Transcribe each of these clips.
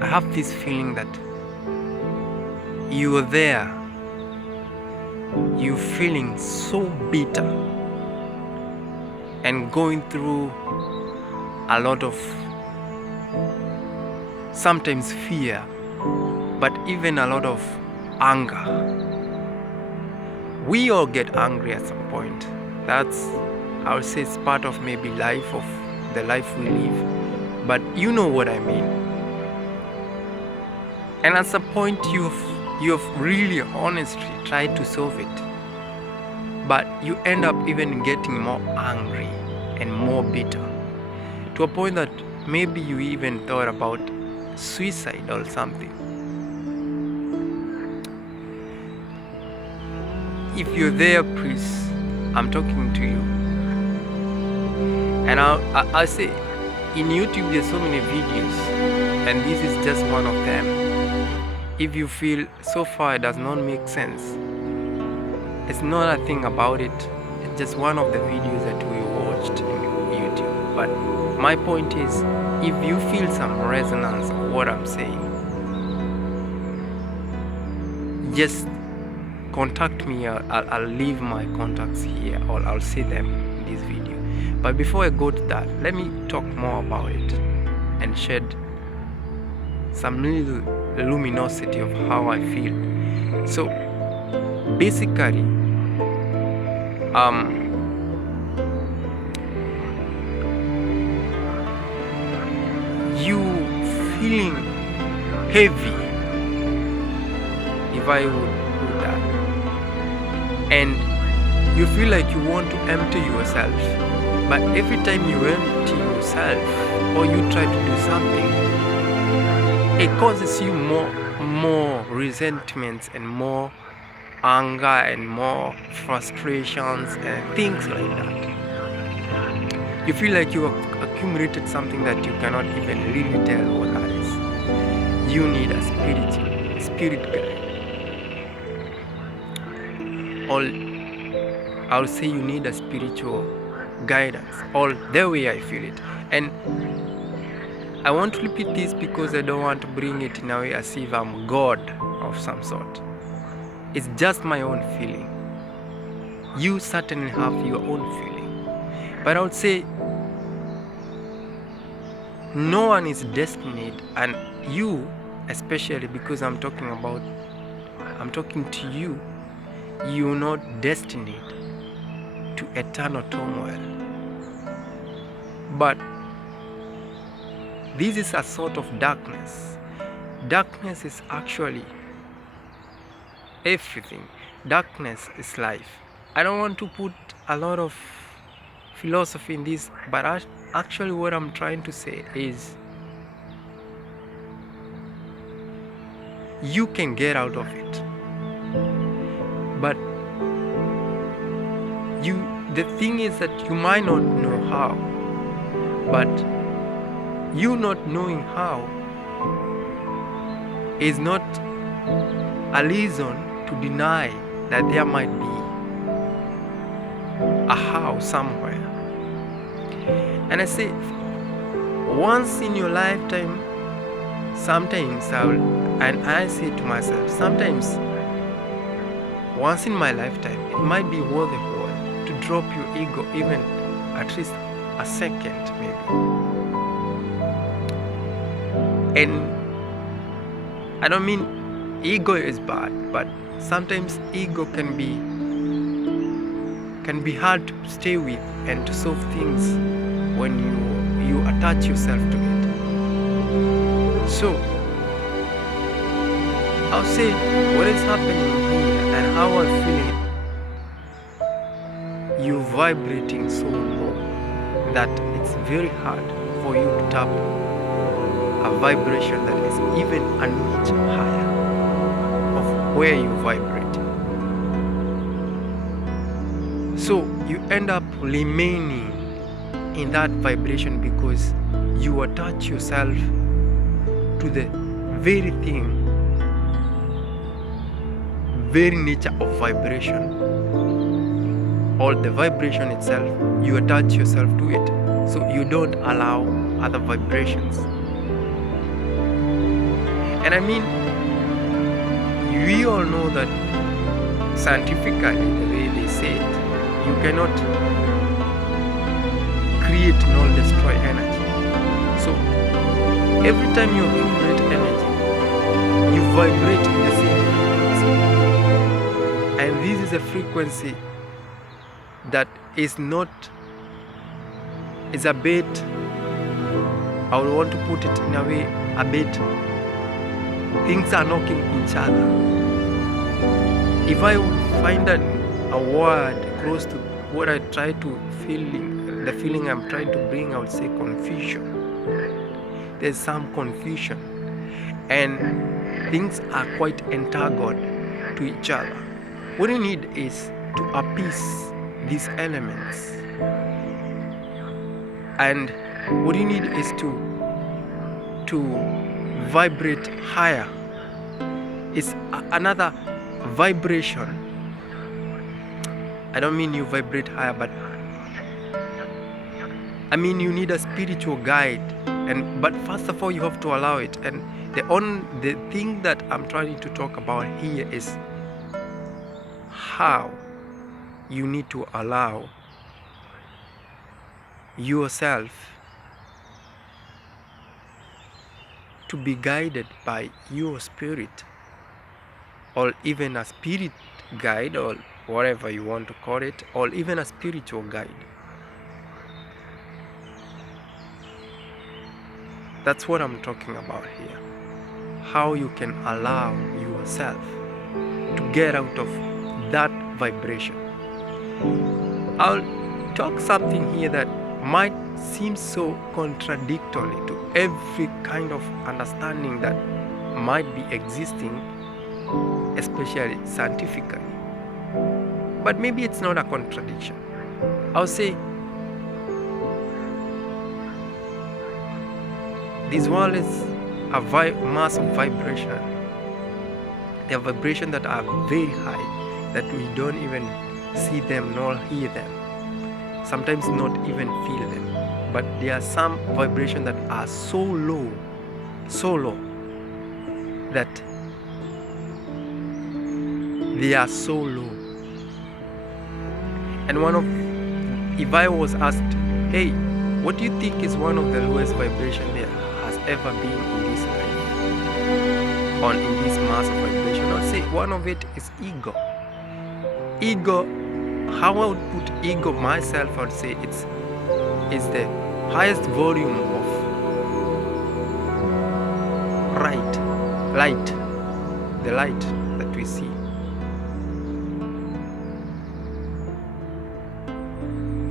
I have this feeling that you are there, you're feeling so bitter and going through a lot of sometimes fear, but even a lot of anger. We all get angry at some point. That's, I would say, it's part of maybe life, of the life we live, but you know what I mean. And at some point you've really honestly tried to solve it, but you end up even getting more angry and more bitter, to a point that maybe you even thought about suicide or something. If you're there, please, I'm talking to you. And I'll say, in YouTube there's so many videos, and this is just one of them. If you feel so far it does not make sense, it's not a thing about it. It's just one of the videos that we watched in YouTube. But my point is, if you feel some resonance of what I'm saying, just contact me. I'll leave my contacts here, or I'll say them in this video. But before I go to that, let me talk more about it and shed some little luminosity of how I feel. So basically, you feeling heavy, if I would put that, and you feel like you want to empty yourself, but every time you empty yourself or you try to do something, it causes you more resentments and more anger and more frustrations and things like that. You feel like you have accumulated something that you cannot even really tell what that is. You need a spirit guide. Or I'll say you need a spiritual guidance, or the way I feel it. And I want to repeat this because I don't want to bring it in a way as if I'm God of some sort. It's just my own feeling. You certainly have your own feeling. But I would say no one is destined, and you especially, because I'm talking to you, you're not destined to eternal turmoil. But this is a sort of darkness. Darkness is actually everything. Darkness is life. I don't want to put a lot of philosophy in this, but actually what I'm trying to say is you can get out of it, but the thing is that you might not know how. But you not knowing how is not a reason to deny that there might be a how somewhere. And I say, once in your lifetime, sometimes I say to myself, sometimes once in my lifetime, it might be worth it to drop your ego, even at least a second maybe. And I don't mean ego is bad, but sometimes ego can be hard to stay with and to solve things when you attach yourself to it. So I'll say what is happening here and how I'm feeling. You're vibrating so low that it's very hard for you to tap a vibration that is even an inch higher of where you're vibrating. So you end up remaining in that vibration because you attach yourself to the very thing, very nature of vibration, or the vibration itself. You attach yourself to it, so you don't allow other vibrations. And I mean, we all know that scientifically, the way they say it, you cannot create nor destroy energy. So every time you accumulate energy, you vibrate in the same frequency. And this is a frequency that is a bit, I would want to put it in a way, a bit, things are knocking each other. If I would find a word close to what I try to the feeling I'm trying to bring, I would say confusion. There's some confusion, and things are quite entangled to each other. What you need is to appease these elements, and what you need is to vibrate higher. It's another vibration. I don't mean you vibrate higher, but I mean you need a spiritual guide, but first of all you have to allow it. And the thing that I'm trying to talk about here is how you need to allow yourself to be guided by your spirit, or even a spirit guide, or whatever you want to call it, or even a spiritual guide. That's what I'm talking about here. How you can allow yourself to get out of that vibration. I'll talk something here that might seem so contradictory to every kind of understanding that might be existing, especially scientifically. But maybe it's not a contradiction. I'll say this world is a mass of vibration. There are vibrations that are very high, that we don't even see them nor hear them, sometimes not even feel them. But there are some vibrations that are so low that they are so low. And if I was asked, hey, what do you think is one of the lowest vibrations there has ever been in this life, or in this mass of vibration, I'll say one of it is ego. Ego, how I would put ego myself, I would say it's the highest volume of light, the light that we see.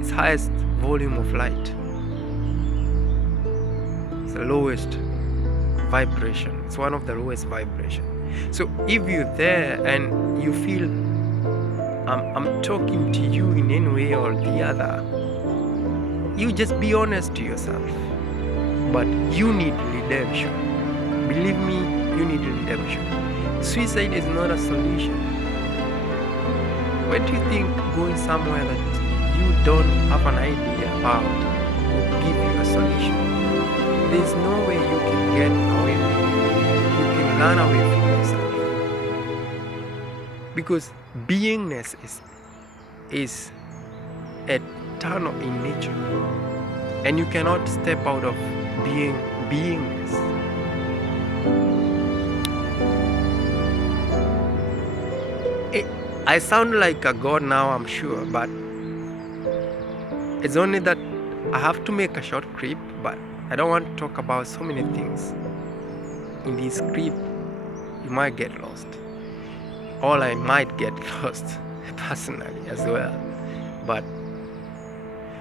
It's highest volume of light. It's the lowest vibration. It's one of the lowest vibration. So if you're there and you feel I'm talking to you in any way or the other, you just be honest to yourself. But you need redemption. Believe me, you need redemption. Suicide is not a solution. When do you think going somewhere that you don't have an idea about will give you a solution? There's no way you can get away from it. You can run away from yourself. Because beingness is eternal in nature. And you cannot step out of beingness. I sound like a god now, I'm sure, but it's only that I have to make a short clip, but I don't want to talk about so many things. In this clip, you might get lost. Or I might get lost personally as well. But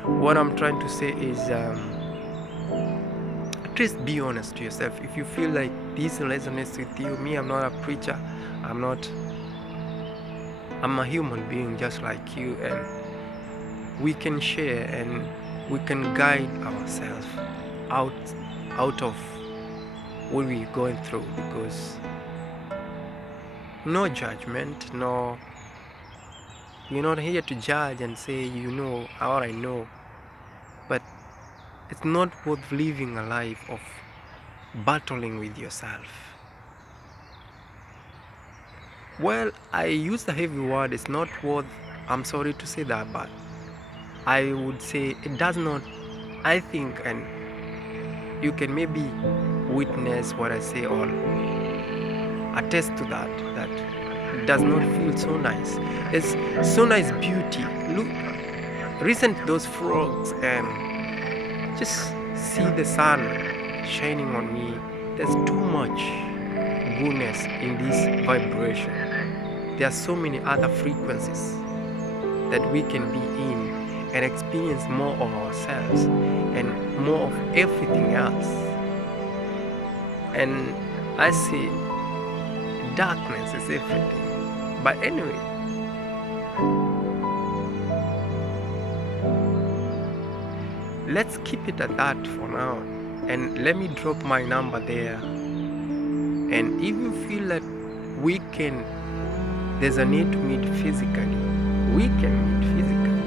what I'm trying to say is at least be honest to yourself. If you feel like this resonates with you, me, I'm not a preacher. I'm a human being just like you, and we can share and we can guide ourselves out of what we're going through, because no judgment, no, we're not here to judge and say you know or I know, but it's not worth living a life of battling with yourself. Well, I use the heavy word. It's not worth, I'm sorry to say that, but I would say it does not, I think, and you can maybe witness what I say or attest to that it does not feel so nice. It's so nice beauty. Look, listen to those frogs and just see the sun shining on me. There's too much goodness in this vibration. There are so many other frequencies that we can be in and experience more of ourselves and more of everything else. And I say darkness is everything. But anyway, let's keep it at that for now. And let me drop my number there. And if you feel that there's a need to meet physically, we can meet physically.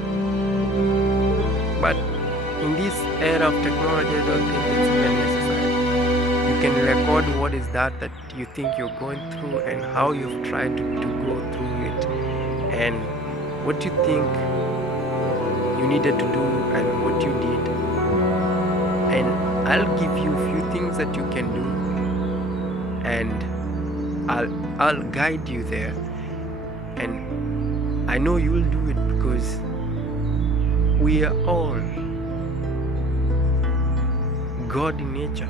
But in this era of technology, I don't think it's even necessary. You can record what is that you think you're going through and how you've tried to go through it and what you think you needed to do and what you did. And I'll give you a few things that you can do and I'll guide you there. And I know you'll do it because we are all God in nature.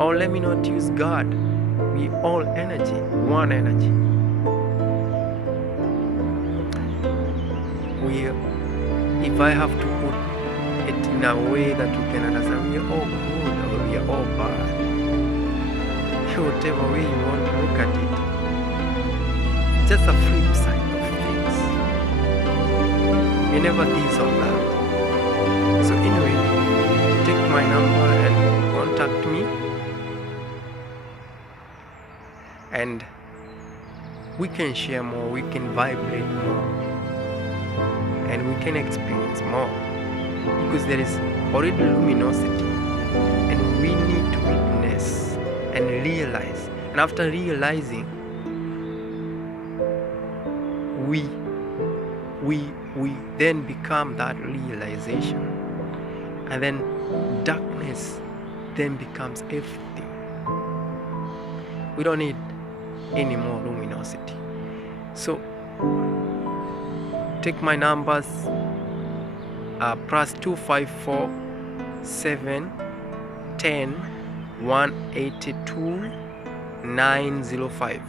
Or let me not use God. We all energy, one energy. If I have to put it in a way that you can understand, we are all good or we are all bad. Whatever way you want to look at it. Just a flip side of things. You're never this or that. So anyway, take my number and contact me. And we can share more, we can vibrate more, and we can experience more. Because there is already luminosity, and we need to witness and realize. And after realizing, we then become that realization, and then darkness then becomes everything. We don't need any more luminosity. So take my numbers, +254 710 182 905.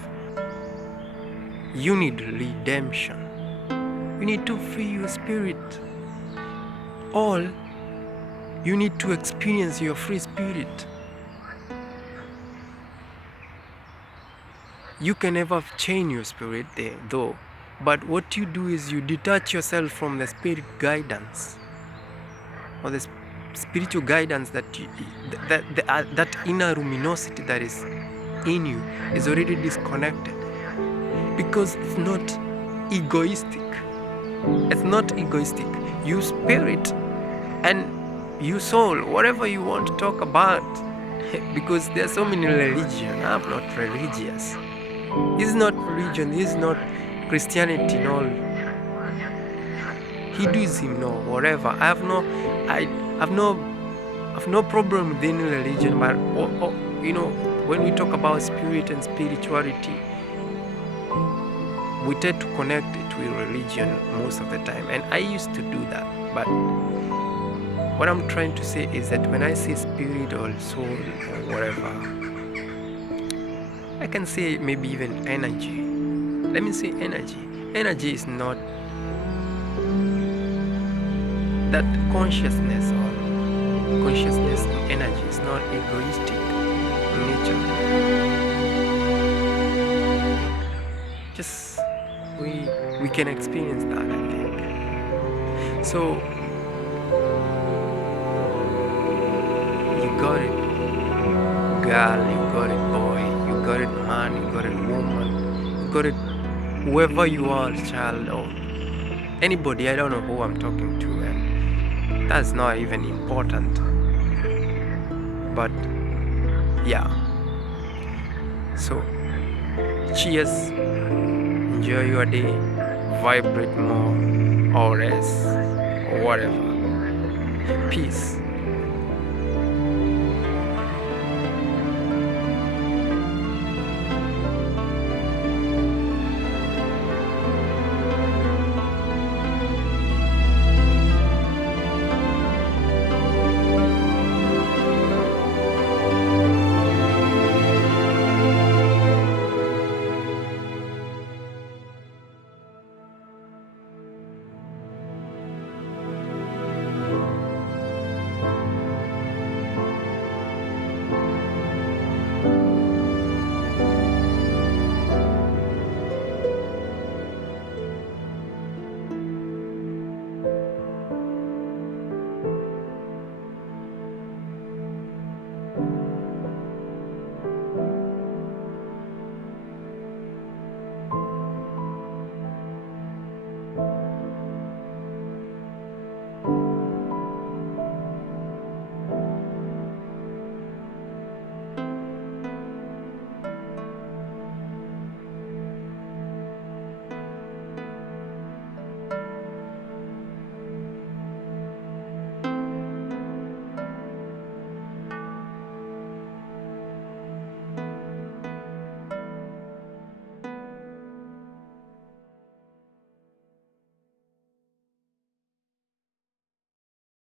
You need redemption. You need to free your spirit. All you need to experience your free spirit. You can never change your spirit there, though. But what you do is you detach yourself from the spirit guidance, or the spiritual guidance that inner luminosity that is in you is already disconnected, because it's not egoistic. It's not egoistic. You spirit and you soul, whatever you want to talk about, because there are so many religions. I'm not religious. This is not religion. This is not Christianity, no Hinduism, no whatever. I have no problem with any religion, but when we talk about spirit and spirituality, we tend to connect it with religion most of the time, and I used to do that. But what I'm trying to say is that when I say spirit or soul or whatever, I can say maybe even energy. Let me say energy. Energy is not that consciousness, or consciousness and energy is not egoistic in nature. Just we can experience that, I think. So you got it, girl, you got it, boy, you got it, man, you got it, woman, you got it, whoever you are, child, or anybody. I don't know who I'm talking to, and that's not even important. But yeah, so Cheers. Enjoy your day. Vibrate more or less. Whatever. Peace.